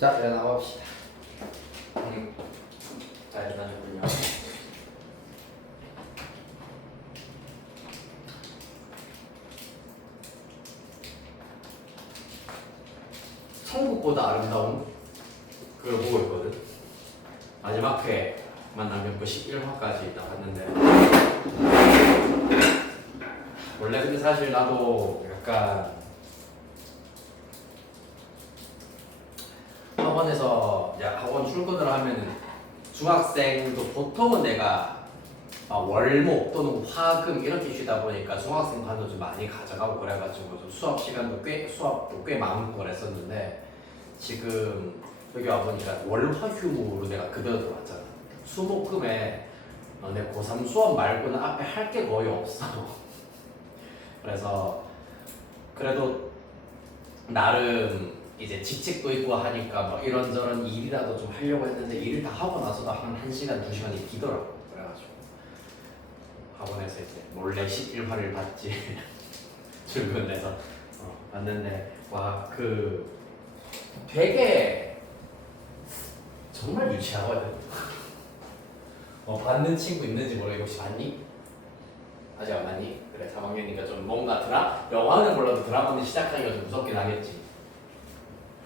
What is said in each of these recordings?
자, 일어나 봅시다. 자, 일어나셨군요. 천국보다 아름다운 그걸 보고 있거든. 마지막 회만 남겼고 11화까지 나갔는데 원래 근데 사실 나도 약간 학원에서 학원 출근을 하면은 중학생도 보통은 내가 월목 또는 화금 이렇게 쉬다 보니까 중학생 반도 좀 많이 가져가고 그래가지고 좀 수업도 꽤 많고 그랬었는데 지금 여기 와보니까 월화휴무로 내가 그대로 들어왔잖아. 수목금에 내 고3 수업 말고는 앞에 할 게 거의 없어. 그래서 그래도 나름 이제 직책도 있고 하니까 뭐 이런저런 일이라도 좀 하려고 했는데 일을 다 하고 나서도 한 1시간, 2시간이 기더라고. 그래가지고 학원에서 이제 몰래 11화를 봤지. 출근해서 봤는데 와 그 되게 정말 유치하거든. 봤는 친구 있는지 모르겠고 혹시 봤니? 아직 안 봤니? 그래 3학년이니까 좀 뭔가 영화는 몰라도 드라마는 시작하기가 좀 무섭긴 하겠지.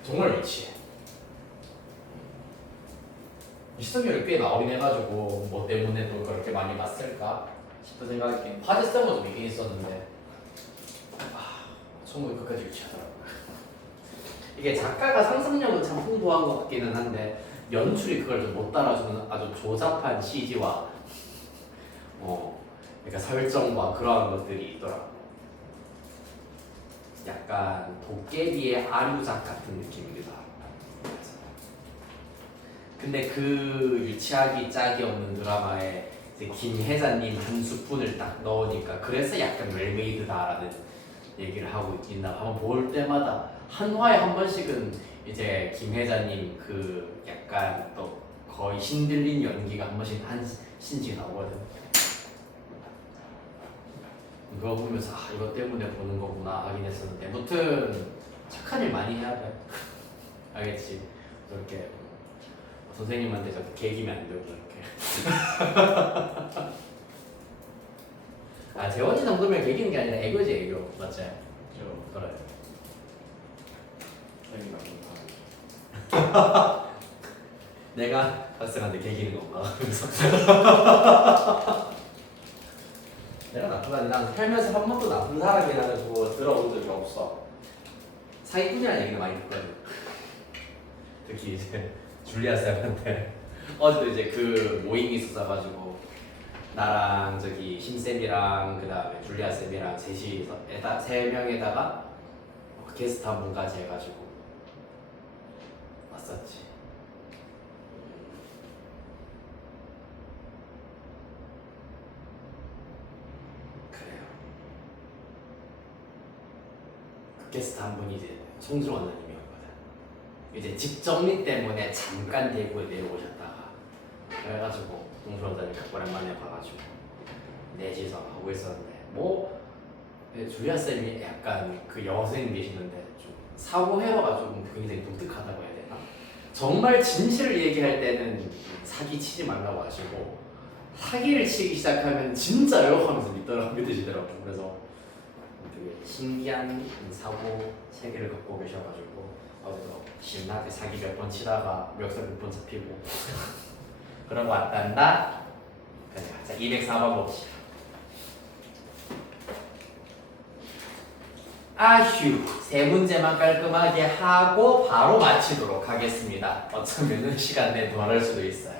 정말 유치해. 시청률이 꽤 나오긴 해가지고 뭐 때문에 또 그렇게 많이 봤을까 싶은 생각이 있긴. 화제성은 좀 있긴 있었는데 정말 끝까지 유치하더라고요. 이게 작가가 상상력은 참 풍부한 것 같기는 한데 연출이 그걸 좀 못 따라주는 아주 조잡한 CG와 그러니까 설정과 그러한 것들이 있더라고. 약간 도깨비의 아류작 같은 느낌이기도 하고. 근데 그 유치하기 짝이 없는 드라마에 이제 김혜자님 한 스푼을 딱 넣으니까 그래서 약간 웰메이드다라는 얘기를 하고 있나. 한번 볼 때마다 한 화에 한 번씩은 이제 김혜자님 그 약간 또 거의 신들린 연기가 한 번씩 한 신씩 나오거든. 그거 보면서 이것 때문에 보는 거구나 하긴 했었는데 무튼 착한 일 많이 해야 돼. 알겠지? 저렇게 선생님한테 저렇게 개기면 안 되고 저렇게. 재원이 정도면 개기는 게 아니라 애교지 애교. 맞지? 그래. 내가 학생한테 개기는 건가? 내가 나쁜 아니 난 살면서 한 번도 나쁜 사람이라고 들어본 적이 없어. 사기꾼이라는 얘기를 많이 듣거든. 특히 이제 줄리아 쌤한테 어제도 이제 그 모임이 있었어가지고 나랑 저기 힘쌤이랑 그 다음에 줄리아 쌤이랑 셋이서 세 명에다가 게스트 한 분까지 해가지고 왔었지. 게스트 한 분이 이제 송지로 원장님이었거든. 이제 집 정리 때문에 잠깐 대구에 내려오셨다가 그래가지고 송지로 원장님 오랜만에 봐가지고 넷이서 하고 있었는데 줄리아 쌤이 약간 그 영어 선생님 계시는데 좀 사고 회로가 좀 굉장히 독특하다고 해야 되나? 정말 진실을 얘기할 때는 사기 치지 말라고 하시고 사기를 치기 시작하면 진짜요? 하면서 믿으시더라고. 그래서 되게 신기한 사고 세계를 갖고 계셔가지고 신나게 사기 몇 번 치다가 멱살 몇 번 잡히고 그런 거 왔단다. 자 204번 봅시다. 아휴 세 문제만 깔끔하게 하고 바로 마치도록 하겠습니다. 어쩌면은 시간 내에 더 할 수도 있어요.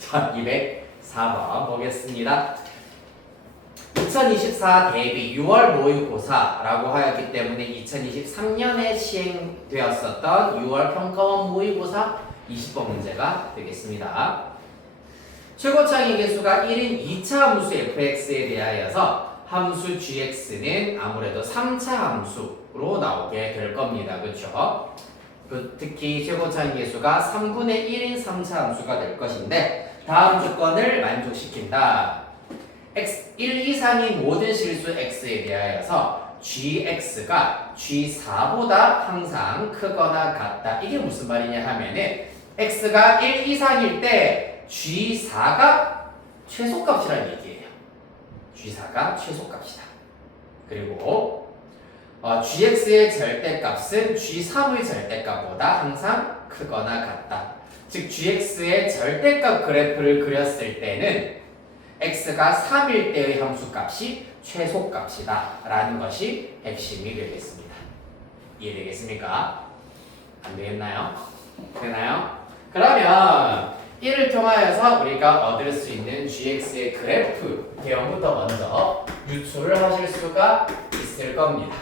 자 204번 보겠습니다. 2024 대비 6월 모의고사라고 하였기 때문에 2023년에 시행되었었던 6월 평가원 모의고사 20번 문제가 되겠습니다. 최고차이 개수가 1인 2차 함수 fx에 대하여서 함수 gx는 아무래도 3차 함수로 나오게 될 겁니다. 그렇죠? 특히 최고차이 개수가 3분의 1인 3차 함수가 될 것인데 다음 조건을 만족시킨다. x 1, 2, 3이 모든 실수 x에 대하여서 gx가 g4보다 항상 크거나 같다. 이게 무슨 말이냐 하면은 x가 1 이상일 때 g4가 최소값이라는 얘기예요. g4가 최소값이다. 그리고 gx의 절대값은 g3의 절대값보다 항상 크거나 같다. 즉 gx의 절대값 그래프를 그렸을 때는 x가 3일 때의 함수값이 최소값이다 라는 것이 핵심이 되겠습니다. 이해되겠습니까? 안 되겠나요? 되나요? 그러면 이를 통하여서 우리가 얻을 수 있는 gx의 그래프 대형부터 먼저 유추를 하실 수가 있을 겁니다.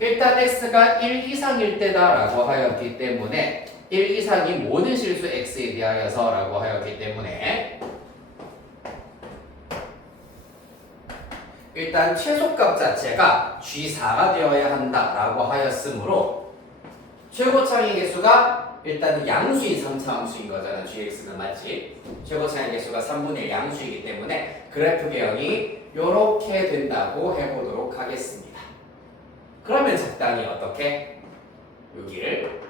일단 x가 1 이상일 때다 라고 하였기 때문에 1 이상이 모든 실수 x에 대하여서 라고 하였기 때문에 일단 최소값 자체가 g4가 되어야 한다 라고 하였으므로 최고차의 개수가 일단 양수인 3차 함수인 거잖아. gx는 맞지? 최고차의 개수가 3분의 1 양수이기 때문에 그래프 개형이 이렇게 된다고 해보도록 하겠습니다. 그러면 적당히 어떻게? 여기를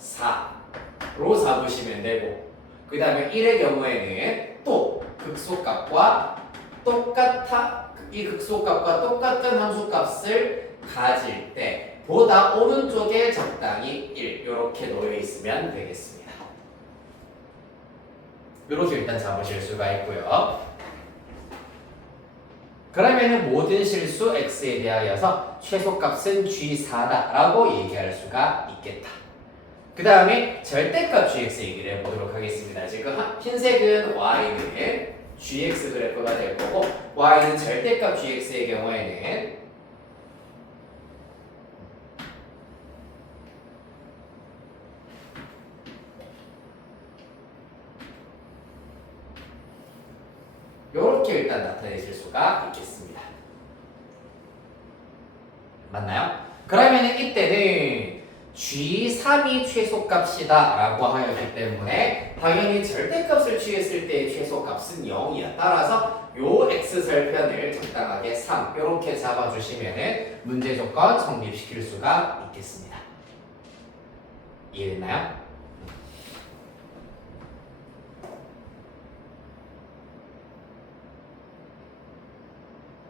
4로 잡으시면 되고 그 다음에 1의 경우에는 또 극소값과 이 극소값과 똑같은 함수값을 가질 때 보다 오른쪽에 적당히 1 이렇게 놓여 있으면 되겠습니다. 이렇게 일단 잡으실 수가 있고요. 그러면은 모든 실수 x에 대하여서 최소값은 g4다 라고 얘기할 수가 있겠다. 그 다음에 절대값 gx 얘기를 해보도록 하겠습니다. 지금 흰색은 y는 gx 그래프가 될 거고 y는 절대값 gx의 경우에는 이렇게 일단 나타내실 수가 있겠습니다. 맞나요? 그러면 이때는 g3이 최소값이다 라고 하였기 때문에 당연히 절대값을 취했을 때의 최소값은 0이야. 따라서 요 x절편을 적당하게 3 이렇게 잡아주시면 문제 조건 성립시킬 수가 있겠습니다. 이해됐나요?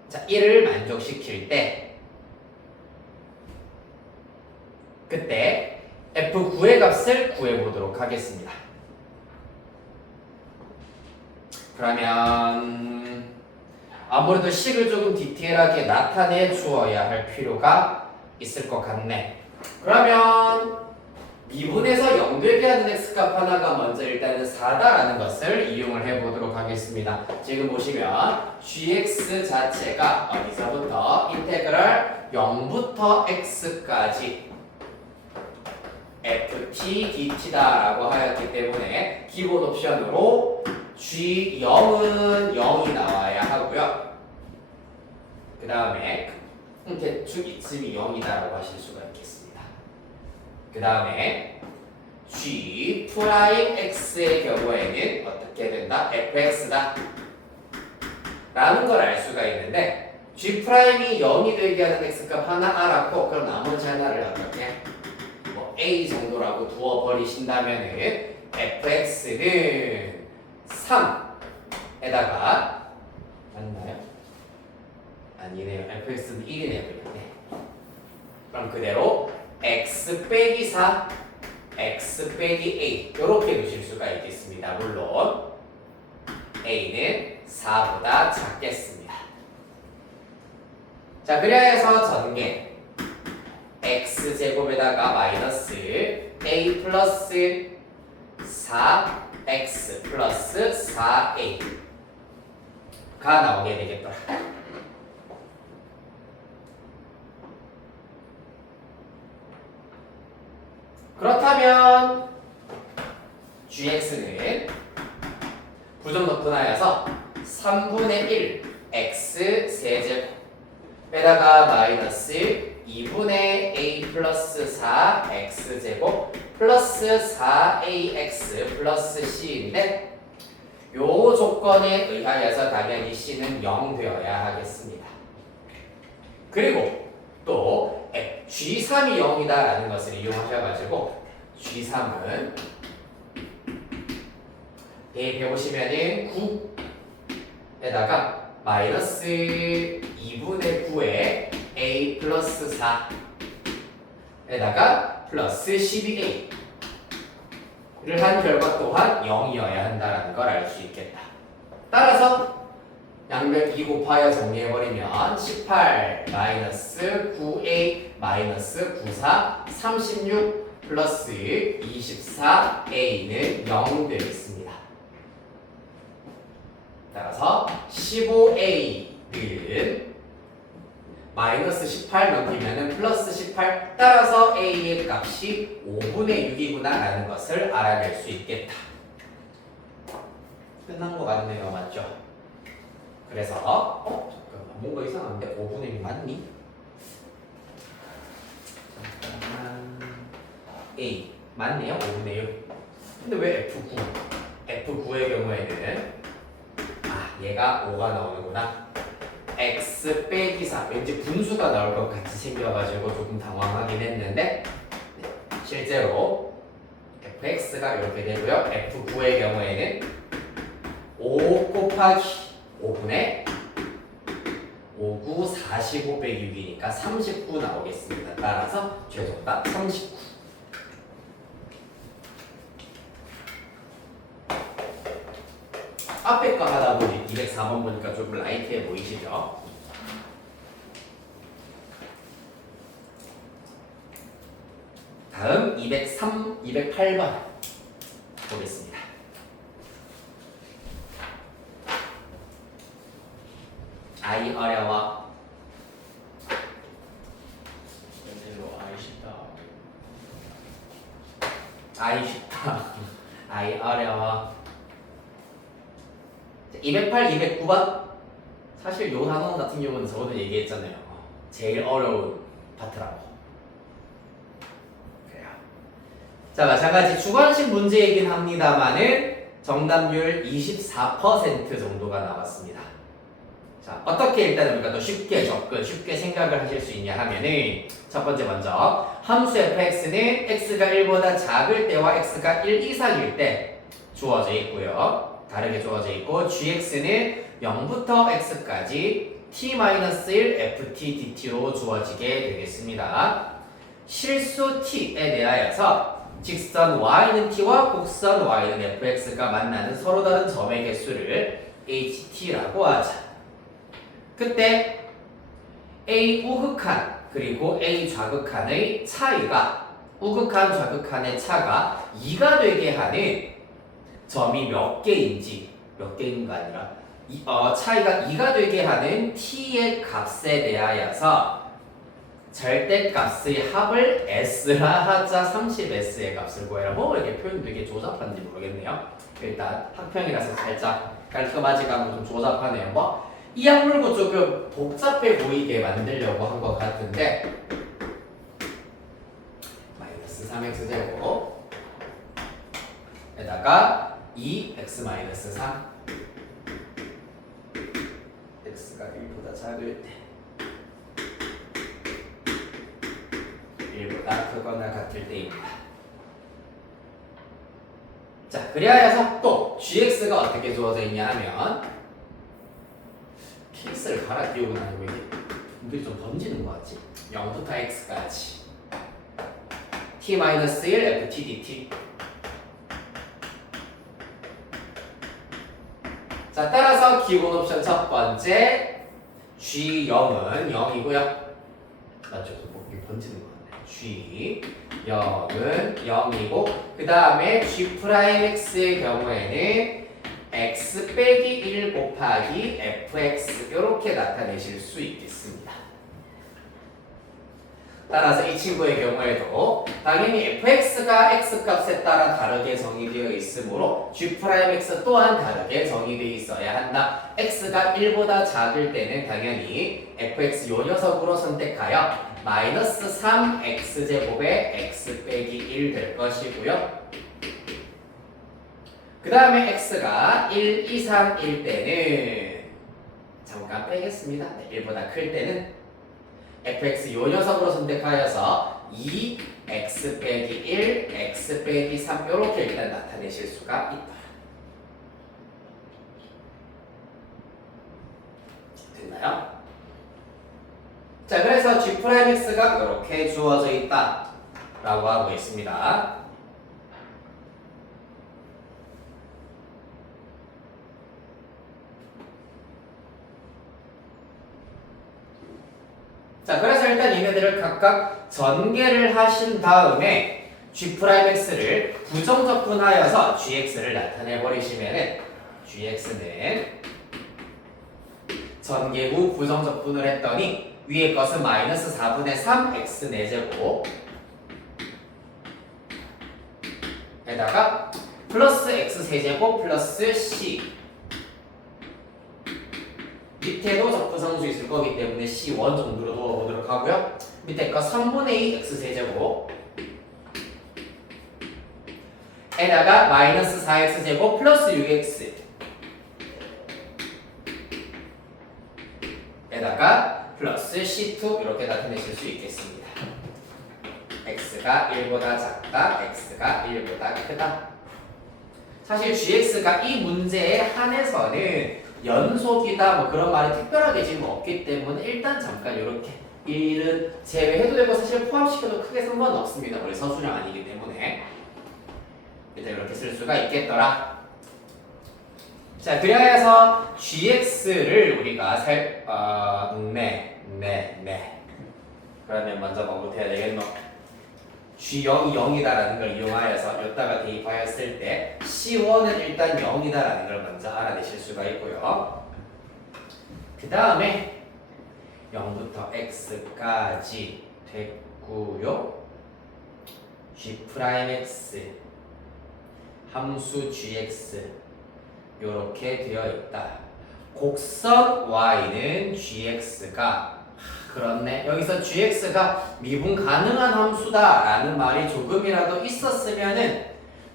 자, 1을 만족시킬 때 그때 F9의 값을 구해보도록 하겠습니다. 그러면 아무래도 식을 조금 디테일하게 나타내 주어야 할 필요가 있을 것 같네. 그러면 미분에서 0 되게 하는 x값 하나가 먼저 일단은 4다라는 것을 이용을 해보도록 하겠습니다. 지금 보시면 gx 자체가 어디서부터 인테그랄 0부터 x까지 ft dt다 라고 하였기 때문에 기본 옵션으로 g0은 0이 나와야 하고요. 그 다음에 대충 이쯤이 0이다 라고 하실 수가 있겠습니다. 그 다음에 g 프라임 x의 경우에는 어떻게 된다? fx다 라는 걸 알 수가 있는데 g 프라임이 0이 되게 하는 x값 하나 알았고 그럼 나머지 하나를 어떻게? a 정도라고 두어 버리신다면은 fx는 3에다가 맞나요? 아니네요. fx는 1이네요. 그럼 그대로 x 빼기 4, x 빼기 a 이렇게 두실 수가 있겠습니다. 물론 a는 4보다 작겠습니다. 자, 그래야 해서 전개 x제곱에다가 마이너스 a 플러스 4x 플러스 4a가 나오게 되겠더라. 그렇다면 gx는 부정노분하여서 3분의 1 x 세제곱에다가 마이너스 2분의 a 플러스 4 x제곱 플러스 4ax 플러스 c인데 요 조건에 의하여서 당연히 c는 0 되어야 하겠습니다. 그리고 또 G3이 0이다라는 것을 이용하셔가지고 G3은 대입해보시면은 9에다가 마이너스 2분의 9에 a 플러스 4에다가 플러스 12a를 한 결과 또한 0이어야 한다는 걸 알 수 있겠다. 따라서 양변 2 곱하여 정리해버리면 18 마이너스 9a 마이너스 94 36 플러스 24a는 0 되겠습니다. 따라서 15a는 마이너스 18 넘기면 플러스 18 따라서 a의 값이 5분의 6이구나 라는 것을 알아낼 수 있겠다. 끝난 것 같네요. 맞죠? 그래서 잠깐만 뭔가 이상한데 5분의 6 맞니? 잠깐만 a 맞네요. 5분의 6 근데 왜 F9? F9의 경우에는 얘가 5가 나오는구나. x 빼기 4 왠지 분수가 나올 것 같이 생겨가지고 조금 당황하긴 했는데 실제로 fx가 이렇게 되고요. F9의 경우에는 5 곱하기 5분의 59 45 빼기 6이니까 39 나오겠습니다. 따라서 최종답 39. 앞에 거 하다 보니 204번 보니까 조금 라이트해 보이시죠? 다음 208번 보겠습니다. 아이 어려워. 아이 쉽다. 아이 어려워. 208, 209번 사실 요 단원 같은 경우는 저번에 얘기했잖아요. 제일 어려운 파트라고. 그래요. 자, 마찬가지 주관식 문제이긴 합니다만은 정답률 24% 정도가 나왔습니다. 자, 어떻게 일단은 우리가 더 쉽게 접근, 쉽게 생각을 하실 수 있냐 하면은 첫 번째 먼저 함수 fx는 x가 1보다 작을 때와 x가 1 이상일 때 주어져 있고요. 다르게 주어져 있고 gx는 0부터 x까지 t-1 ft dt로 주어지게 되겠습니다. 실수 t에 대하여서 직선 y는 t와 곡선 y는 fx가 만나는 서로 다른 점의 개수를 ht라고 하자. 그때 a 우극한 그리고 a 좌극한의 차이가 우극한 좌극한의 차가 2가 되게 하는 점이 몇 개인지 몇 개인 거 아니라 차이가 2가 되게 하는 t의 값에 대하여서 절대값의 합을 s라 하자 30s의 값을 구해라. 뭐 이렇게 표현이 되게 조잡한지 모르겠네요. 일단 학평이라서 살짝 깔끔하지가 좀 조잡하네요. 뭐 이 약물고 조금 복잡해 보이게 만들려고 한 것 같은데 마이너스 3x제곱 에다가 2x-3 x가 1보다 작을 때 1보다 크거나 같을 때입니다. 자, 그리하여서 또 gx가 어떻게 주어져 있냐 하면 케이스를 갈아 띄우고 나면 왜 이게 좀 던지는 것 같지? 0부터 x까지 t-1 ft dt. 자, 따라서 기본 옵션 첫 번째 G0은 0이고요. 맞죠? 이게 번지는 거 같네. G0은 0이고 그 다음에 G'X의 경우에는 x 빼기 1 곱하기 fx 이렇게 나타내실 수 있겠습니다. 따라서 이 친구의 경우에도 당연히 fx가 x값에 따라 다르게 정의되어 있으므로 g'x 또한 다르게 정의되어 있어야 한다. x가 1보다 작을 때는 당연히 fx 요 녀석으로 선택하여 마이너스 3x제곱에 x 빼기 1 될 것이고요. 그 다음에 x가 1 이상일 때는 잠깐 빼겠습니다. 1보다 클 때는 fx 요 녀석으로 선택하여서 2x 빼기 1, x 빼기 3 이렇게 일단 나타내실 수가 있다. 됐나요? 자, 그래서 g'x가 이렇게 주어져 있다 라고 하고 있습니다. 자, 그래서 일단 얘네들을 각각 전개를 하신 다음에 g'x를 부정적분하여서 gx를 나타내 버리시면은 gx는 전개 후 부정적분을 했더니 위에 것은 마이너스 4분의 3 x 4제곱 에다가 플러스 x 세제곱 플러스 c 밑에도 적부성수 있을 거기 때문에 C1 정도로 넣어보도록 하고요. 밑에 거 3분의 2 x 세제곱 에다가 마이너스 4x 제곱 플러스 6x 에다가 플러스 C2 이렇게 나타내실 수 있겠습니다. x가 1보다 작다, x가 1보다 크다. 사실 gx가 이 문제에 한해서는 연속이다 뭐 그런 말이 특별하게 지금 없기 때문에 일단 잠깐 이렇게 1은 제외해도 되고 사실 포함시켜도 크게 상관은 없습니다. 우리 서술형 아니기 때문에 일단 이렇게 쓸 수가 있겠더라. 자, 그래서 gx를 우리가 그러면 먼저 뭐부터 해야 되겠노? G0이 0이다라는 걸 이용하여서 여기다가 대입하였을 때 C1은 일단 0이다라는 걸 먼저 알아내실 수가 있고요. 그 다음에 0부터 X까지 됐고요. G'X 함수 Gx 요렇게 되어 있다. 곡선 Y는 Gx가 그렇네. 여기서 gx가 미분 가능한 함수다라는 말이 조금이라도 있었으면은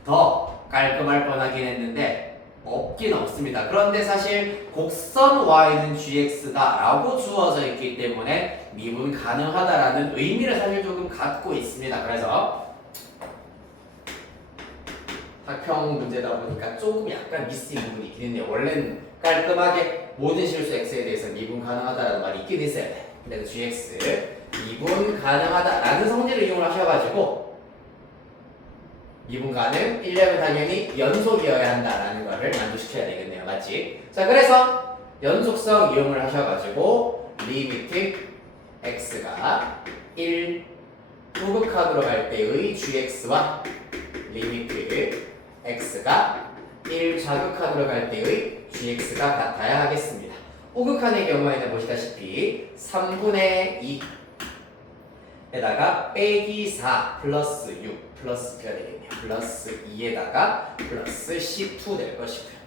더 깔끔할 뻔하긴 했는데 없긴 없습니다. 그런데 사실 곡선 y는 gx다라고 주어져 있기 때문에 미분 가능하다라는 의미를 사실 조금 갖고 있습니다. 그래서 학평 문제다 보니까 조금 약간 미스인 부분이 있긴 했네요. 원래는 깔끔하게 모든 실수 x에 대해서 미분 가능하다라는 말이 있긴 있어야 돼. 그래서 gx 미분 가능하다라는 성질을 이용하셔가지고 미분 가능 1lem은 당연히 연속이어야 한다라는 거를 만족시켜야 되겠네요. 맞지? 자, 그래서 연속성 이용을 하셔가지고 리미트 x가 1 우극하도록 할 때의 gx와 리미트 x가 1 자극하도록 할 때의 gx가 같아야 하겠습니다. 우극한의 경우에는 보시다시피 3분의 2에다가 빼기 4 플러스 6 플러스가 되겠네요. 플러스 2에다가 플러스 C2 될 것이고요.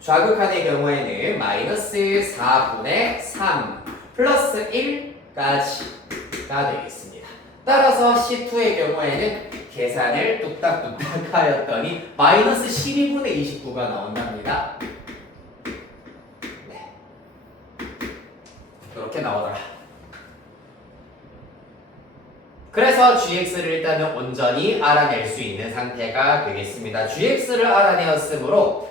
좌극한의 경우에는 마이너스 4분의 3 플러스 1까지가 되겠습니다. 따라서 C2의 경우에는 계산을 뚝딱뚝딱 하였더니 마이너스 12분의 29가 나온답니다. 이렇게 나오더라. 그래서 gx를 일단은 온전히 알아낼 수 있는 상태가 되겠습니다. gx를 알아내었으므로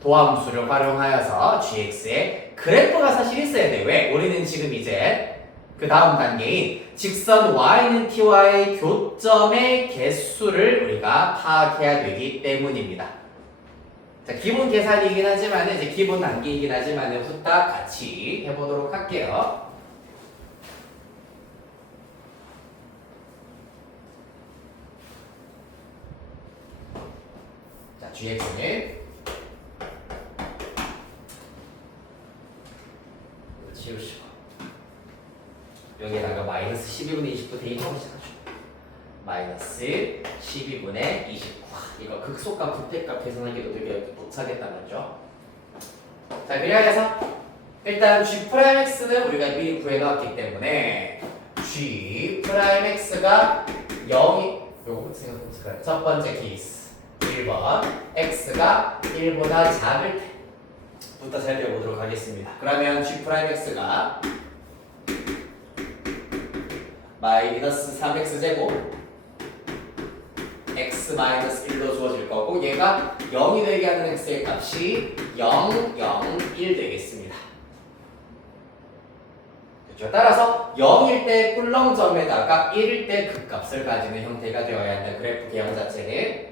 도함수를 활용하여서 gx의 그래프가 사실 있어야 돼. 왜? 우리는 지금 이제 그 다음 단계인 직선 y는 t와의 교점의 개수를 우리가 파악해야 되기 때문입니다. 자, 기본 계산이긴 하지만 이제 기본 단계이긴 하지만 후딱 같이 해보도록 할게요. 자, gx는 이거 지우시고 여기에다가 마이너스 12분의 20도 대입하고 시작하죠. 마이너스 12분의 29. 이거 극소값, 부택값 계산하기도 되게 벅차겠다 말이죠. 자, 그래서 일단 g'x는 우리가 미리 구해놨기 때문에 g'x가 0이 요거 생각해보세요. 첫 번째 케이스 1번 x가 1보다 작을 때부터 살펴보도록 하겠습니다. 그러면 g'x가 마이너스 3x제곱 x 마이너스 1로 주어질 거고 얘가 0이 되게 하는 x의 값이 0, 0, 1 되겠습니다. 그렇죠? 따라서 0일 때 꿀렁점에다가 1일 때 극값을 가지는 형태가 되어야 한다. 그래프 개형 자체는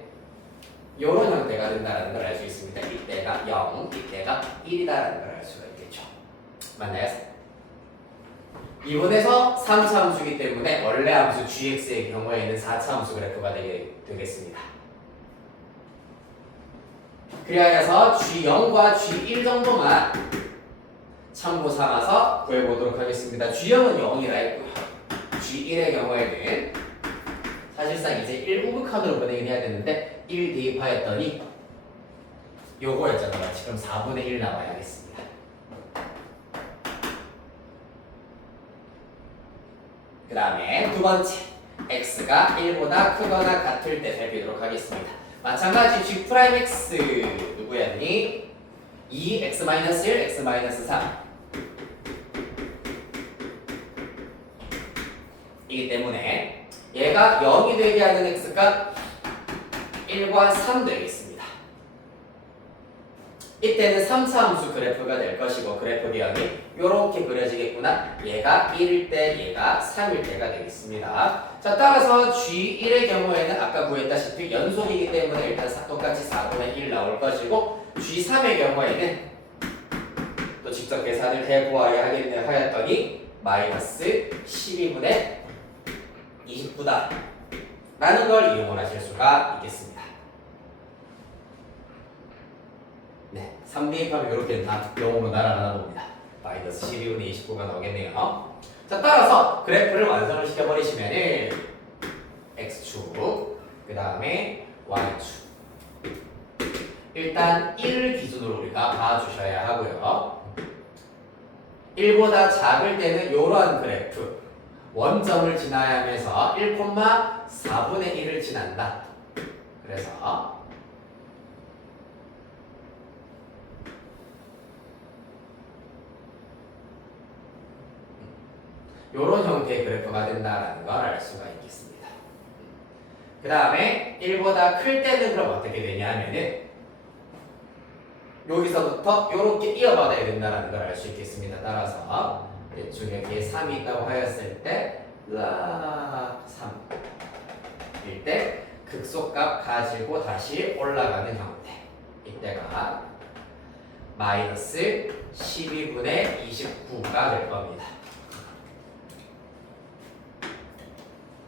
이런 형태가 된다는 걸 알 수 있습니다. 이때가 0, 이때가 1이다라는 걸 알 수가 있겠죠. 맞나요? 이번에서 3차 함수이기 때문에 원래 함수 gx의 경우에는 4차 함수 그래프가 되겠습니다. 그리하여서 g0과 g1 정도만 참고 삼아서 구해보도록 하겠습니다. g0은 0이라 했고요. g1의 경우에는 사실상 이제 1우극한으로 변형을 해야 되는데 1 대입하였더니 요거였잖아요. 지금 4분의 1 나와야겠습니다. 그 다음에 두 번째 x가 1보다 크거나 같을 때 살피도록 하겠습니다. 마찬가지 g 프라임 x 누구였니? 2x-1, x-3 이기 때문에 얘가 0이 되게 하는 x가 1과 3 되겠습니다. 이때는 3차 함수 그래프가 될 것이고 그래프 기형이 이렇게 그려지겠구나. 얘가 1일 때 얘가 3일 때가 되겠습니다. 자, 따라서 G1의 경우에는 아까 구했다시피 연속이기 때문에 일단 똑같이 4분의 1 나올 것이고 G3의 경우에는 또 직접 계산을 해보아야 하였더니 마이너스 12분의 29다 라는 걸 이용을 하실 수가 있겠습니다. 네, 3대입하면 이렇게 다 영어로 날아가나 봅니다. 마이너스 12분의 29가 나오겠네요. 자, 따라서 그래프를 완성을 시켜버리시면은 x축, 그 다음에 y축. 일단 1을 기준으로 우리가 봐주셔야 하고요. 1보다 작을 때는 이러한 그래프, 원점을 지나야 하면서 1,4분의 1을 지난다. 그래서 이런 형태의 그래프가 된다는 걸 알 수가 있겠습니다. 그 다음에 1보다 클 때는 그럼 어떻게 되냐 하면은 여기서부터 이렇게 이어받아야 된다는 걸 알 수 있겠습니다. 따라서 대충 여기에 3이 있다고 하였을 때 3일 때 극소값 가지고 다시 올라가는 형태. 이때가 마이너스 12분의 29가 될 겁니다.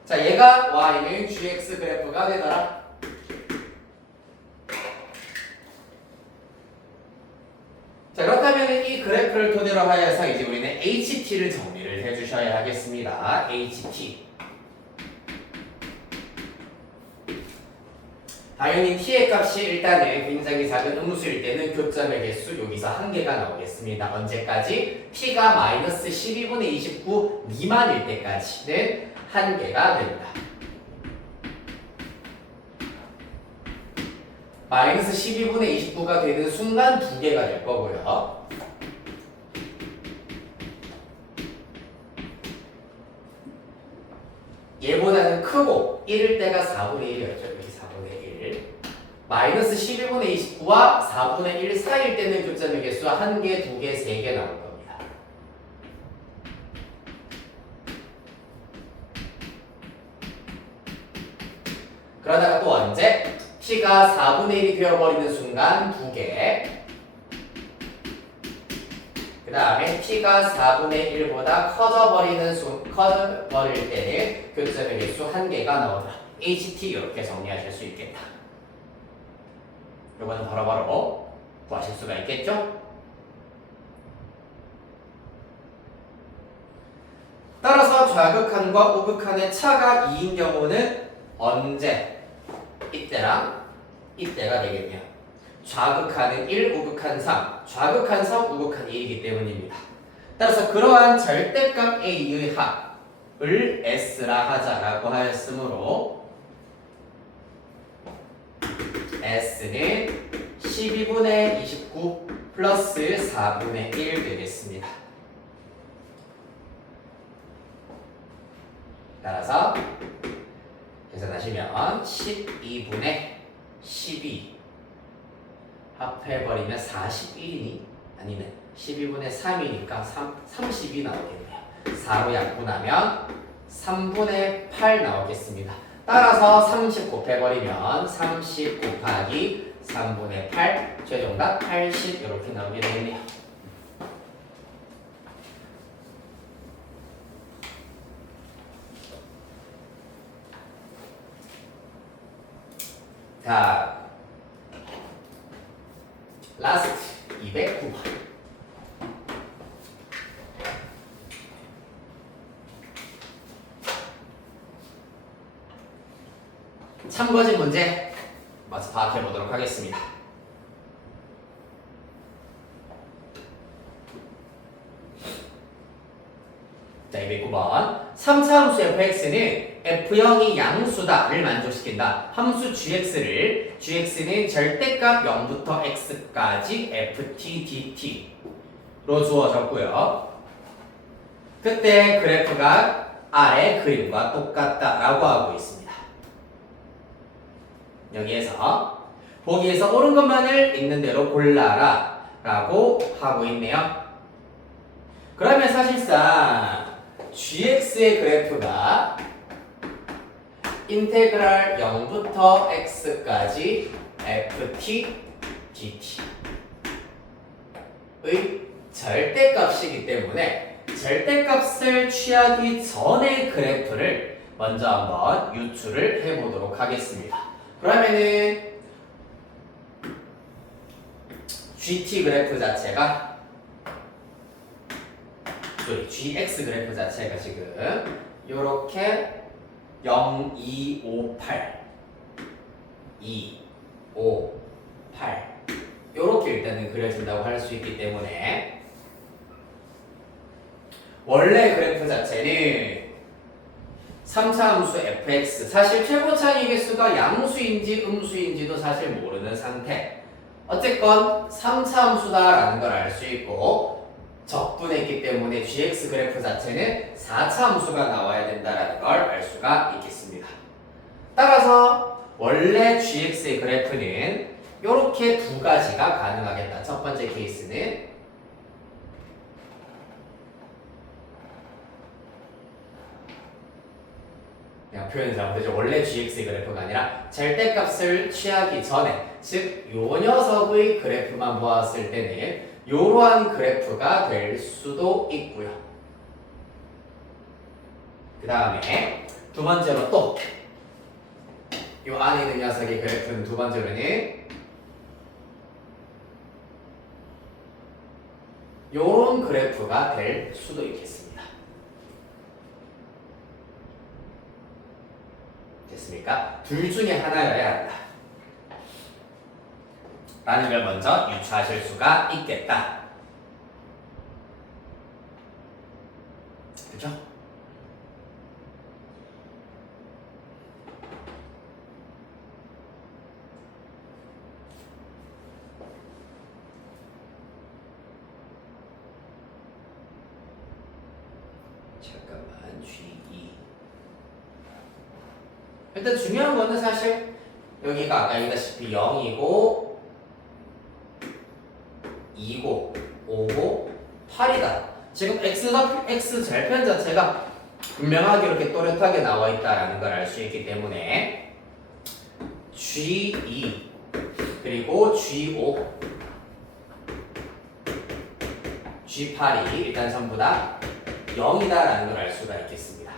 자, 얘가 y는 gx 그래프가 되더라. 자, 그렇다면 이 그래프를 토대로 하여서 이제 우리는 ht를 정리를 해주셔야 하겠습니다. ht. 당연히 t의 값이 일단은 굉장히 작은 음수일 때는 교점의 개수 여기서 1개가 나오겠습니다. 언제까지? t가 마이너스 12분의 29 미만일 때까지는 1개가 됩니다. 마이너스 12분의 29가 되는 순간 2개가 될 거고요. 얘보다는 크고 1일 때가 4분의 1이었죠. 여기 4분의 1. 마이너스 12분의 29와 4분의 1 사이일 때는 교점의 개수가 1개, 2개, 3개 나올 겁니다. 그러다가 또 언제? t가 4분의 1이 되어버리는 순간 2개. 그 다음에 t가 4분의 1보다 커져버릴 때는 교점의 개수 1개가 나오더라. ht 이렇게 정리하실 수 있겠다. 이거는 바로바로 구하실 수가 있겠죠? 따라서 좌극한과 우극한의 차가 2인 경우는 언제? 이때랑 이때가 되겠네요. 좌극한은 1, 우극한 3, 좌극한 3, 우극한 2이기 때문입니다. 따라서 그러한 절대값 A의 합을 S라 하자라고 하였으므로 S는 12분의 29 플러스 4분의 1 되겠습니다. 따라서 계산하시면 12분의 12 합해버리면 41이니? 아니네. 12분의 3이니까 30이 나오겠네요. 4로 약분하면 3분의 8 나오겠습니다. 따라서 30 곱해버리면 30 곱하기 3분의 8 최종답 80 이렇게 나오게 되겠네요. 자, 라스트 209번. 참고진 문제 먼저 파악해 보도록 하겠습니다. 자, 209번. 3차 함수 fx는 f0이 양수다를 만족시킨다. 함수 gx는 절대값 0부터 x까지 ft dt로 주어졌고요. 그때 그래프가 아래 그림과 똑같다라고 하고 있습니다. 여기에서 보기에서 옳은 것만을 있는 대로 골라라 라고 하고 있네요. 그러면 사실상 gx의 그래프가 인테그랄 0부터 x까지 ft dt의 절대값이기 때문에 절대값을 취하기 전의 그래프를 먼저 한번 유추를 해보도록 하겠습니다. 그러면은 GT 그래프 자체가 GX 그래프 자체가 지금 요렇게 0, 2, 5, 8 2, 5, 8 요렇게 일단은 그려진다고 할 수 있기 때문에 원래 그래프 자체는 3차 함수 fx 사실 최고차이 개수가 양수인지 음수인지도 사실 모르는 상태. 어쨌건 3차 함수다라는 걸 알 수 있고 적분했기 때문에 gx 그래프 자체는 4차 함수가 나와야 된다라는 걸 알 수가 있겠습니다. 따라서 원래 gx의 그래프는 이렇게 두 가지가 가능하겠다. 첫 번째 케이스는 표현이 잘못되죠. 원래 gx의 그래프가 아니라 절대값을 취하기 전에, 즉 요 녀석의 그래프만 보았을 때는 이러한 그래프가 될 수도 있고요. 그 다음에 두 번째로 또 이 안에 있는 녀석의 그래프는 두 번째로는 요런 그래프가 될 수도 있겠습니다. 됐습니까? 둘 중에 하나여야 한다 라는 걸 먼저 유추하실 수가 있겠다. 그죠? 잠깐만, G2 일단 중요한 거는 사실 여기가 아까 얘기했다시피 0이고 2고 5고 8이다. 지금 x 절편 자체가 분명하게 이렇게 또렷하게 나와 있다라는 걸 알 수 있기 때문에 G2 그리고 G5 G8이 일단 전부 다 0이다라는 걸 알 수가 있겠습니다.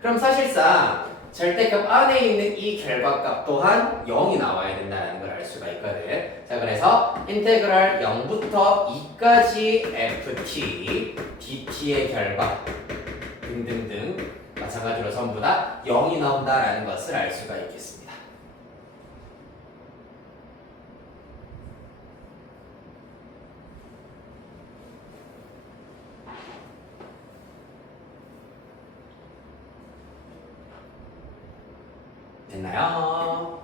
그럼 사실상 절대값 안에 있는 이 결과값 또한 0이 나와야 된다는 걸 알 수가 있거든. 자, 그래서 인테그랄 0부터 2까지 ft dt의 결과 등등등 마찬가지로 전부 다 0이 나온다라는 것을 알 수가 있겠습니다. 됐나요?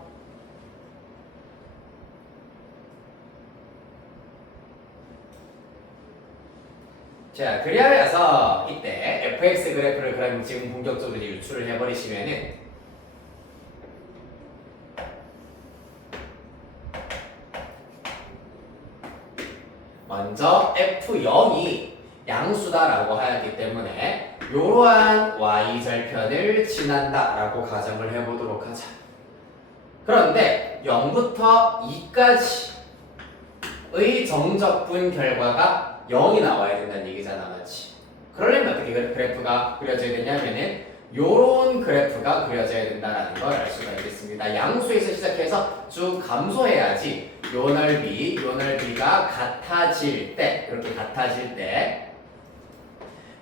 자, 그리하여서 이때 fx 그래프를 그럼 지금 본격적으로 유출을 해버리시면은 먼저 f0이 양수다라고 하였기 때문에 이러한 y절편을 지난다라고 가정을 해보도록 하자. 그런데 0부터 2까지의 정적분 결과가 0이 나와야 된다는 얘기잖아, 맞지? 그러려면 어떻게 그래프가 그려져야 되냐면은 요런 그래프가 그려져야 된다는 걸 알 수가 있겠습니다. 양수에서 시작해서 쭉 감소해야지 요 넓이가 같아질 때, 이렇게 같아질 때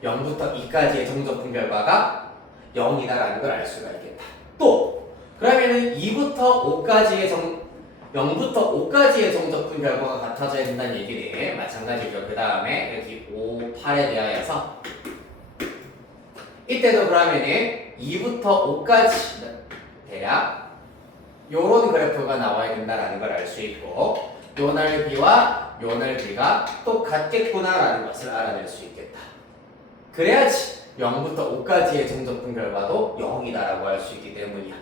0부터 2까지의 정적분 결과가 0이다라는 걸 알 수가 있겠다. 또 그러면은 0부터 5까지의 정적분 결과가 같아져야 된다는 얘기는 마찬가지죠. 그 다음에 여기 5, 8에 대하여서 이때도 그러면은 2부터 5까지 대략 요런 그래프가 나와야 된다는 걸 알 수 있고 요 넓이와 요 넓이가 똑같겠구나라는 것을 알아낼 수 있겠다. 그래야지 0부터 5까지의 정적분 결과도 0이다라고 할 수 있기 때문이야.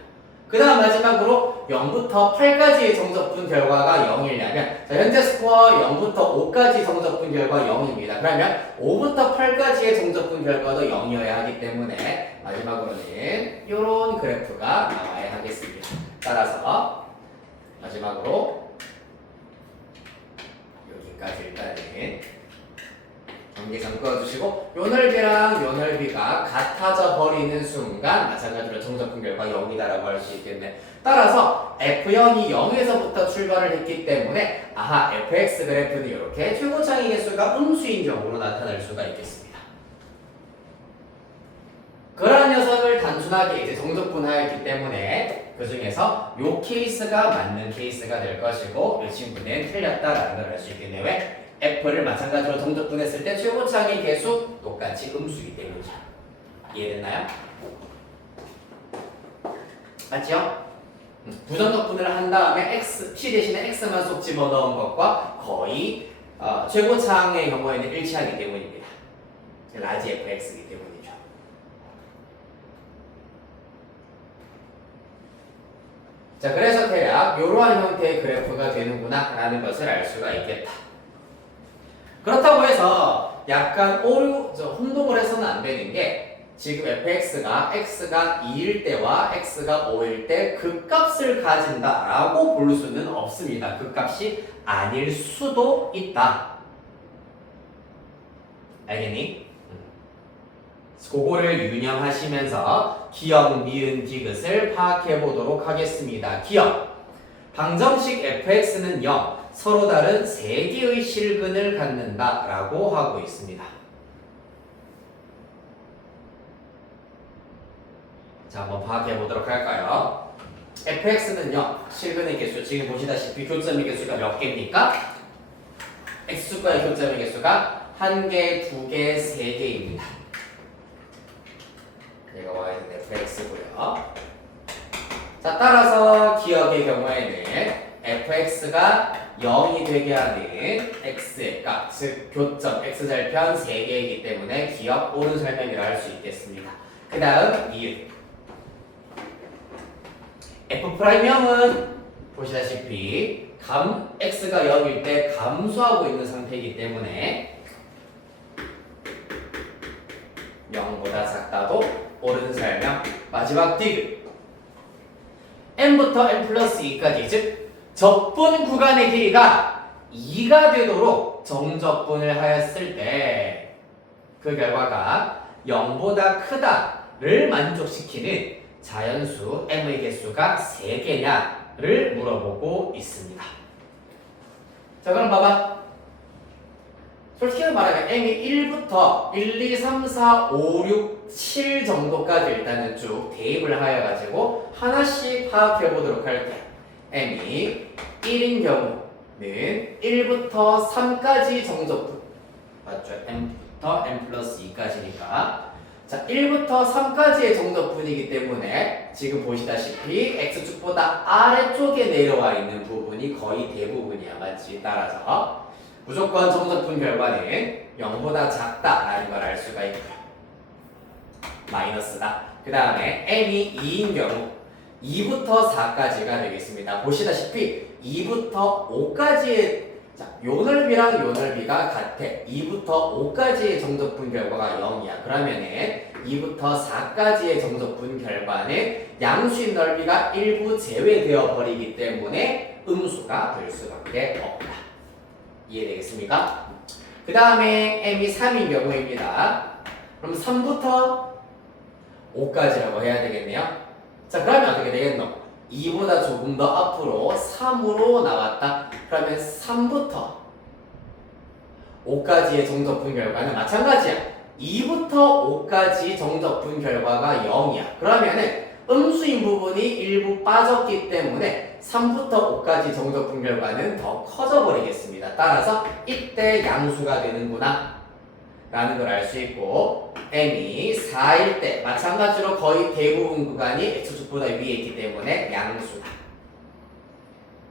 그 다음 마지막으로 0부터 8까지의 정적분 결과가 0이려면 자, 현재 스코어 0부터 5까지 정적분 결과 0입니다. 그러면 5부터 8까지의 정적분 결과도 0이어야 하기 때문에 마지막으로는 이런 그래프가 나와야 하겠습니다. 따라서 마지막으로 여기까지 일단은 경계선 그어주시고 요 넓이랑 요 넓이가 같아져 버리는 순간 마찬가지로 정적분 결과 0이다라고 할 수 있겠네. 따라서 F0이 0에서부터 출발을 했기 때문에 아하 fx 그래프는 이렇게 최고차의 개수가 음수인 경우로 나타날 수가 있겠습니다. 그러한 녀석을 단순하게 이제 정적분하였기 때문에 그 중에서 요 케이스가 맞는 케이스가 될 것이고 이 친구는 틀렸다라는 걸 알 수 있겠네요. 왜? F를 마찬가지로 정적분했을 때 최고차의 개수 똑같이 음수이기 때문이죠. 이해됐나요? 맞죠? 부정적분을 한 다음에 x, p 대신에 x만 쏙 집어넣은 것과 거의 최고차의 경우에는 일치하기 때문입니다. 라지 fx이기 때문이죠. 자, 그래서 대략 이러한 형태의 그래프가 되는구나 라는 것을 알 수가 있겠다. 그렇다고 해서 약간 혼동을 해서는 안 되는 게 지금 fx가 x가 2일 때와 x가 5일 때 그 값을 가진다라고 볼 수는 없습니다. 그 값이 아닐 수도 있다. 알겠니? 그거를 유념하시면서 기억, 미은, 디귿을 파악해 보도록 하겠습니다. 기억. 방정식 fx는 0, 서로 다른 3개의 실근을 갖는다 라고 하고 있습니다. 자, 한번 파악해 보도록 할까요? fx는 0, 실근의 개수 지금 보시다시피 교점의 개수가 몇 개입니까? x축과의 교점의 개수가 1개, 2개, 3개입니다. 얘가 y는 fx고요. 자, 따라서 기억의 경우에는 fx가 0이 되게 하는 x의 값, 즉 교점 x절편 3개이기 때문에 기억 옳은 설명이라 할 수 있겠습니다. 그 다음 이유 f'형은 보시다시피 x가 0일 때 감소하고 있는 상태이기 때문에 0보다 작다도 옳은 설명. 마지막 디귿 n부터 n 플러스 2까지 즉 적분 구간의 길이가 2가 되도록 정적분을 하였을 때 그 결과가 0보다 크다를 만족시키는 자연수 m의 개수가 3개냐를 물어보고 있습니다. 자, 그럼 봐봐. 솔직히 말하면 m이 1부터 1, 2, 3, 4, 5, 6, 7 정도까지 일단은 쭉 대입을 하여가지고 하나씩 파악해 보도록 할게요. m이 1인 경우는 1부터 3까지 정적분 맞죠? m부터 n 플러스 2까지니까 자, 1부터 3까지의 정적분이기 때문에 지금 보시다시피 x축보다 아래쪽에 내려와 있는 부분이 거의 대부분이야. 맞지? 따라서 무조건 정적분 결과는 0보다 작다라는 걸 알 수가 있고요. 마이너스다. 그 다음에 m이 2인 경우 2부터 4까지가 되겠습니다. 보시다시피 2부터 5까지의 요 넓이랑 요 넓이가 같아. 2부터 5까지의 정적분 결과가 0이야. 그러면은 2부터 4까지의 정적분 결과는 양수인 넓이가 일부 제외되어 버리기 때문에 음수가 될 수밖에 없다. 이해되겠습니까? 그 다음에 m이 3인 경우입니다. 그럼 3부터 5까지라고 해야 되겠네요. 자, 그러면 어떻게 되겠노? 2보다 조금 더 앞으로 3으로 나왔다. 그러면 3부터 5까지의 정적분 결과는 마찬가지야. 2부터 5까지 정적분 결과가 0이야. 그러면은 음수인 부분이 일부 빠졌기 때문에 3부터 5까지 정적분 결과는 더 커져 버리겠습니다. 따라서 이때 양수가 되는구나 라는 걸 알 수 있고, m이 4일 때 마찬가지로 거의 대부분 구간이 x축보다 위에 있기 때문에 양수다.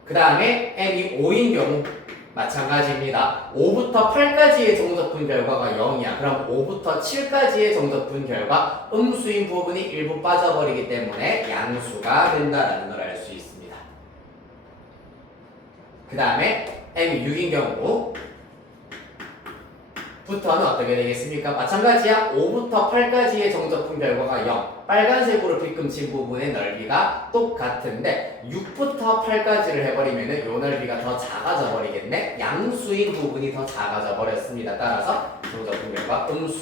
그 다음에 m이 5인 경우 마찬가지입니다. 5부터 8까지의 정적분 결과가 0이야. 그럼 5부터 7까지의 정적분 결과 음수인 부분이 일부 빠져버리기 때문에 양수가 된다는 걸 알 수 있습니다. 그 다음에 m이 6인 경우 부터는 어떻게 되겠습니까? 마찬가지야. 5부터 8까지의 정적분 결과가 0. 빨간색으로 빗금친 부분의 넓이가 똑같은데 6부터 8까지를 해버리면 요 넓이가 더 작아져 버리겠네. 양수인 부분이 더 작아져 버렸습니다. 따라서 정적분 결과 음수.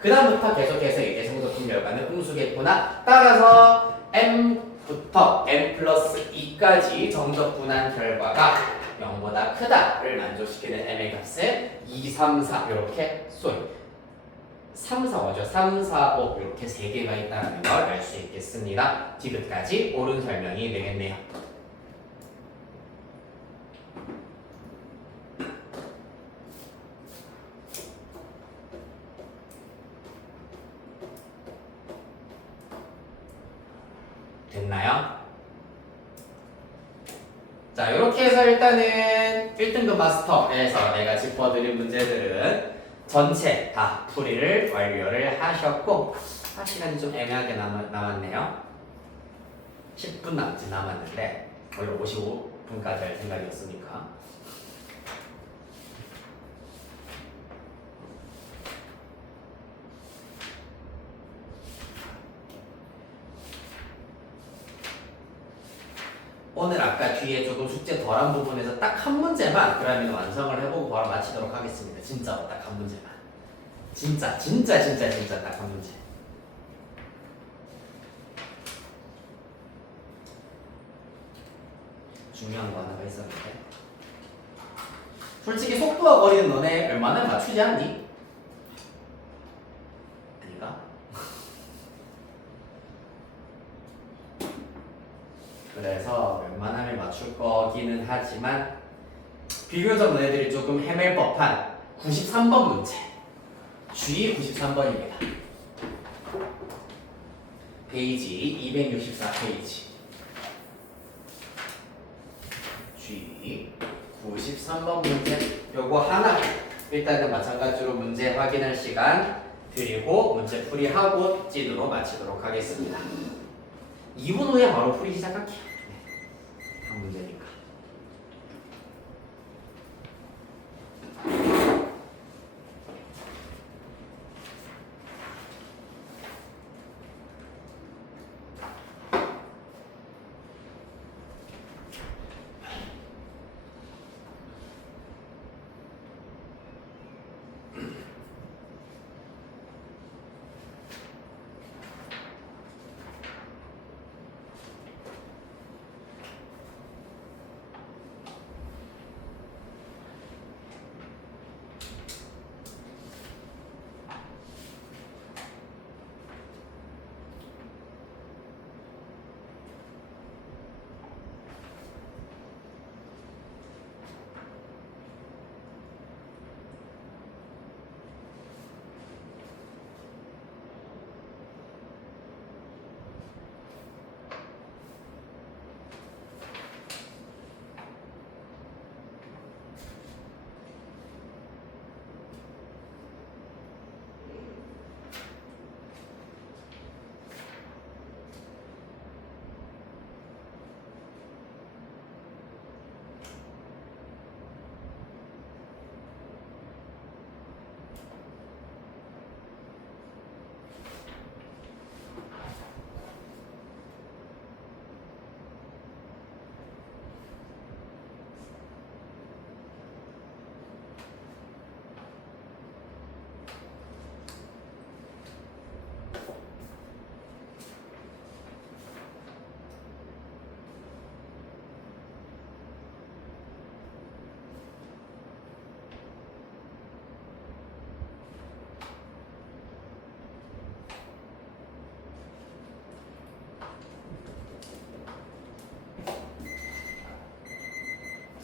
그 다음부터 계속해서 이제 정적분 결과는 음수겠구나. 따라서 m부터 m 플러스 2까지 정적분한 결과가 0보다 크다를 만족시키는 m의 값은 2, 3, 4 이렇게 3, 4, 5죠. 3, 4, 5 이렇게 3개가 있다는 걸 알 수 있겠습니다. 디귿까지 옳은 설명이 되겠네요. 됐나요? 자, 이렇게 해서 일단은 1등급 마스터에서 내가 짚어드린 문제들은 전체 다 풀이를 완료를 하셨고, 시간이 좀 애매하게 남았네요. 10분 남짓 남았는데 원래 55분까지 할 생각이었으니까. 오늘 아까 뒤에 조금 숙제 덜한 부분에서 딱 한 문제만 그러면 완성을 해보고 바로 마치도록 하겠습니다. 진짜로 딱 한 문제만. 진짜 딱 한 문제. 중요한 거 하나가 있었는데, 솔직히 속도와 거리는 너네 얼마나 맞추지 않니? 아닌가? 그래서 웬만하면 맞출 거기는 하지만 비교적 너희들이 조금 헤맬 법한 93번 문제. G 93번입니다. 페이지 264페이지. G 93번 문제. 요거 하나 일단은 마찬가지로 문제 확인할 시간 드리고 문제 풀이하고 찐으로 마치도록 하겠습니다. 2분 후에 바로 풀이 시작할게요. 네, 한 문제니까.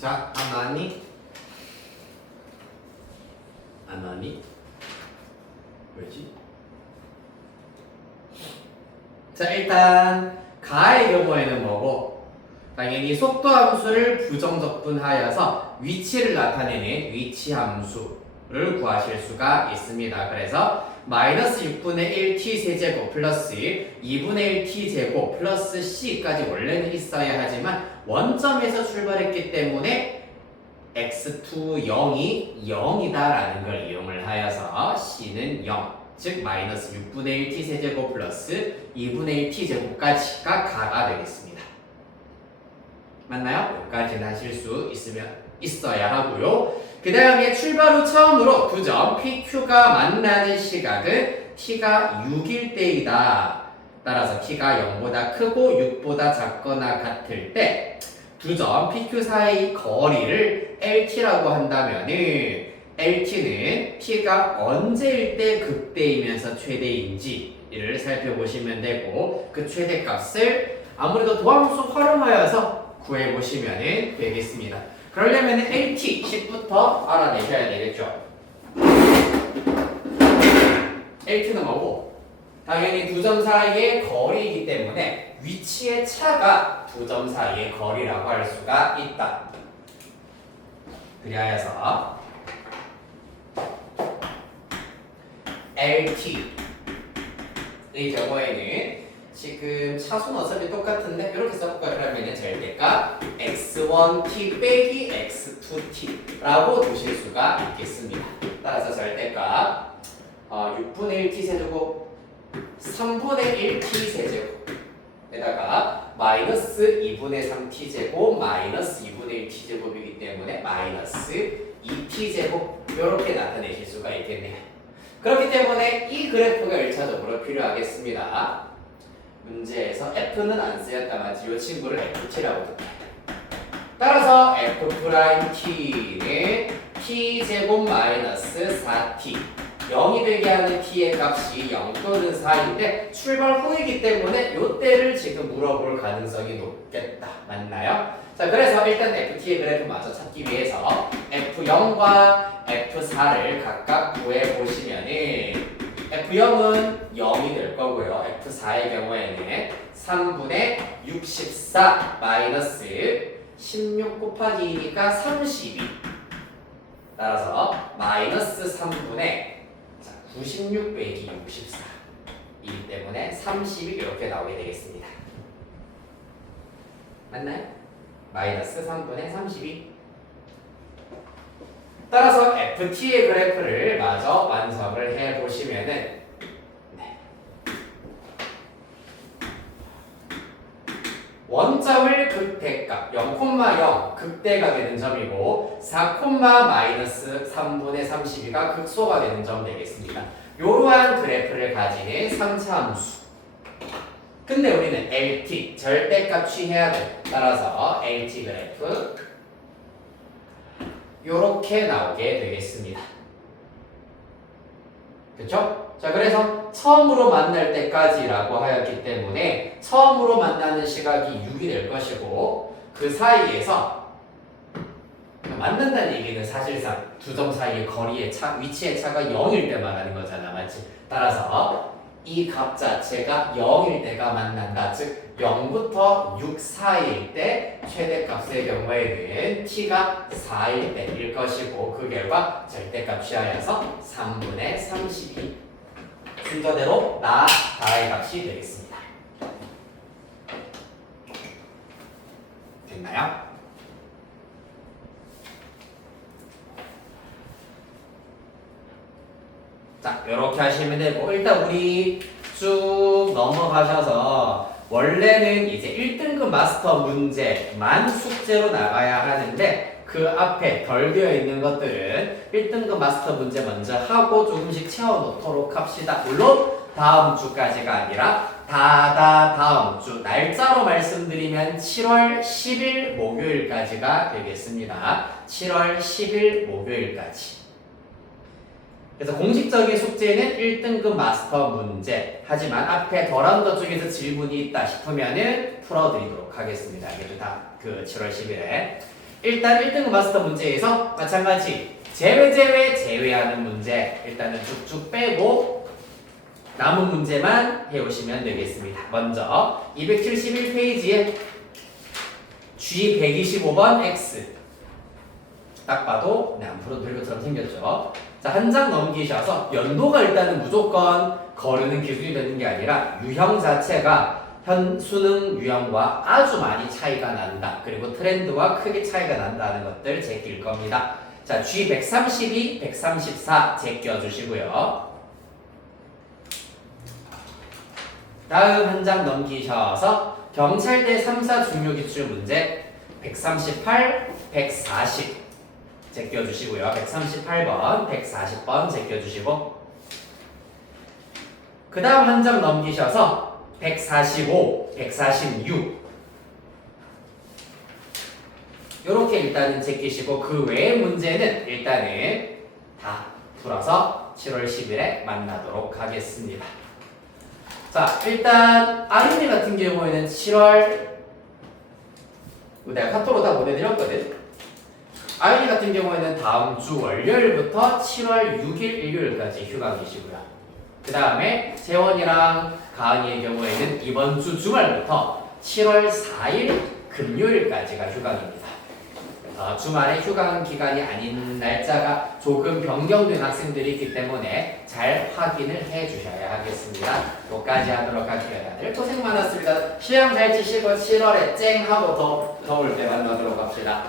자, 안 나왔니? 안 나왔니? 왜지? 자, 일단 가의 경우에는 뭐고? 당연히 속도 함수를 부정적분하여서 위치를 나타내는 위치 함수를 구하실 수가 있습니다. 그래서 마이너스 6분의 1 t세제곱 플러스 2분의 1 t제곱 플러스 c까지 원래는 있어야 하지만 원점에서 출발했기 때문에 x2 0이 0이다라는 걸 이용을 하여서 c는 0, 즉 마이너스 6분의 1 t세제곱 플러스 2분의 1 t제곱까지가 가가 되겠습니다. 맞나요? 여기까지는 하실 수 있어야 하고요. 그 다음에 출발 후 처음으로 9점 PQ가 만나는 시각은 T가 6일 때이다. 따라서 T가 0보다 크고 6보다 작거나 같을 때 2점 PQ 사이 거리를 LT라고 한다면은 LT는 T가 언제일 때 극대이면서 최대인지를 살펴보시면 되고 그 최대값을 아무래도 도함수 활용하여서 구해보시면 되겠습니다. 그러려면 LT, 10부터 알아내셔야 되겠죠. LT는 뭐고? 당연히 두 점 사이의 거리이기 때문에 위치의 차가 두 점 사이의 거리라고 할 수가 있다. 그리하여서 LT의 경우에는 지금 차수는 어차피 똑같은데 이렇게 써볼까요? 그러면 절대값 x1t 빼기 x2t라고 두실 수가 있겠습니다. 따라서 절대값 6분의 1t 세제곱 3분의 1t 세제곱에다가 마이너스 2분의 3t 제곱 마이너스 2분의 1t 제곱이기 때문에 마이너스 2t 제곱 이렇게 나타내실 수가 있겠네요. 그렇기 때문에 이 그래프가 1차적으로 필요하겠습니다. 문제에서 F는 안 쓰였다만 이 친구를 FT라고 듣다. 따라서 F'T는 T제곱 마이너스 4T 0이 되게 하는 T의 값이 0 또는 4인데 출발 후이기 때문에 이때를 지금 물어볼 가능성이 높겠다. 맞나요? 자, 그래서 일단 FT의 그래프 마저 찾기 위해서 F0과 F4를 각각 구해보시면은 F0은 0이 될 거고요. F4의 경우에는 3분의 64 마이너스 16 곱하기 2니까 32 따라서 마이너스 3분의 96 빼기 64 이기 때문에 32 이렇게 나오게 되겠습니다. 맞나요? 마이너스 3분의 32 따라서 FT의 그래프를 마저 완성을 해보시면은 원점을 극대값 0,0 극대가 되는 점이고 4, 마이너스 3분의 32가 극소가 되는 점 되겠습니다. 이러한 그래프를 가지는 3차 함수. 근데 우리는 LT 절대값 취해야 돼. 따라서 LT 그래프 요렇게 나오게 되겠습니다. 그쵸? 자, 그래서 처음으로 만날 때까지라고 하였기 때문에 처음으로 만나는 시각이 6이 될 것이고 그 사이에서 만난다는 얘기는 사실상 두 점 사이의 거리의 차, 위치의 차가 0일 때 말하는 거잖아. 맞지? 따라서 이 값 자체가 0일 때가 만난다. 즉 0부터 6 사이일 때 최대값의 경우에는 t가 4일 때일 것이고 그 결과 절대값 취하여서 3분의 32 순서대로 다의 값이 되겠습니다. 됐나요? 자, 이렇게 하시면 되고 일단 우리 쭉 넘어가셔서 원래는 이제 1등급 마스터 문제만 숙제로 나가야 하는데 그 앞에 덜 되어 있는 것들은 1등급 마스터 문제 먼저 하고 조금씩 채워놓도록 합시다. 물론 다음 주까지가 아니라 다음 주 날짜로 말씀드리면 7월 10일 목요일까지가 되겠습니다. 7월 10일 목요일까지. 그래서 공식적인 숙제는 1등급 마스터 문제. 하지만 앞에 덜한 것 중에서 질문이 있다 싶으면은 풀어드리도록 하겠습니다. 이게 다 그 7월 10일에. 일단 1등급 마스터 문제에서 마찬가지 제외하는 문제 일단은 쭉쭉 빼고 남은 문제만 해오시면 되겠습니다. 먼저 271페이지에 G125번 X 딱 봐도 안 풀어도 될 것처럼 생겼죠. 자, 한 장 넘기셔서 연도가 일단은 무조건 거르는 기준이 되는 게 아니라 유형 자체가 현 수능 유형과 아주 많이 차이가 난다. 그리고 트렌드와 크게 차이가 난다는 것들 제낄 겁니다. 자, G132, 134 제껴주시고요. 다음 한 장 넘기셔서 경찰대 3사 중요기출 문제 138, 140 제껴주시고요. 138번, 140번 제껴주시고 그 다음 한 장 넘기셔서 145, 146 요렇게 일단은 제끼시고 그 외의 문제는 일단은 다 풀어서 7월 10일에 만나도록 하겠습니다. 자, 일단 아윤이 같은 경우에는 7월 내가 카톡으로 다 보내드렸거든. 아윤이 같은 경우에는 다음 주 월요일부터 7월 6일 일요일까지 휴강이시고요. 그 다음에 재원이랑 가은이의 경우에는 이번 주 주말부터 7월 4일 금요일까지가 휴강입니다. 주말에 휴강 기간이 아닌 날짜가 조금 변경된 학생들이 있기 때문에 잘 확인을 해 주셔야 하겠습니다. 여기까지 하도록 할게요. 다들 고생 많았습니다. 시험 잘 치시고 7월에 쨍 하고 더 더울 때 만나도록 합시다.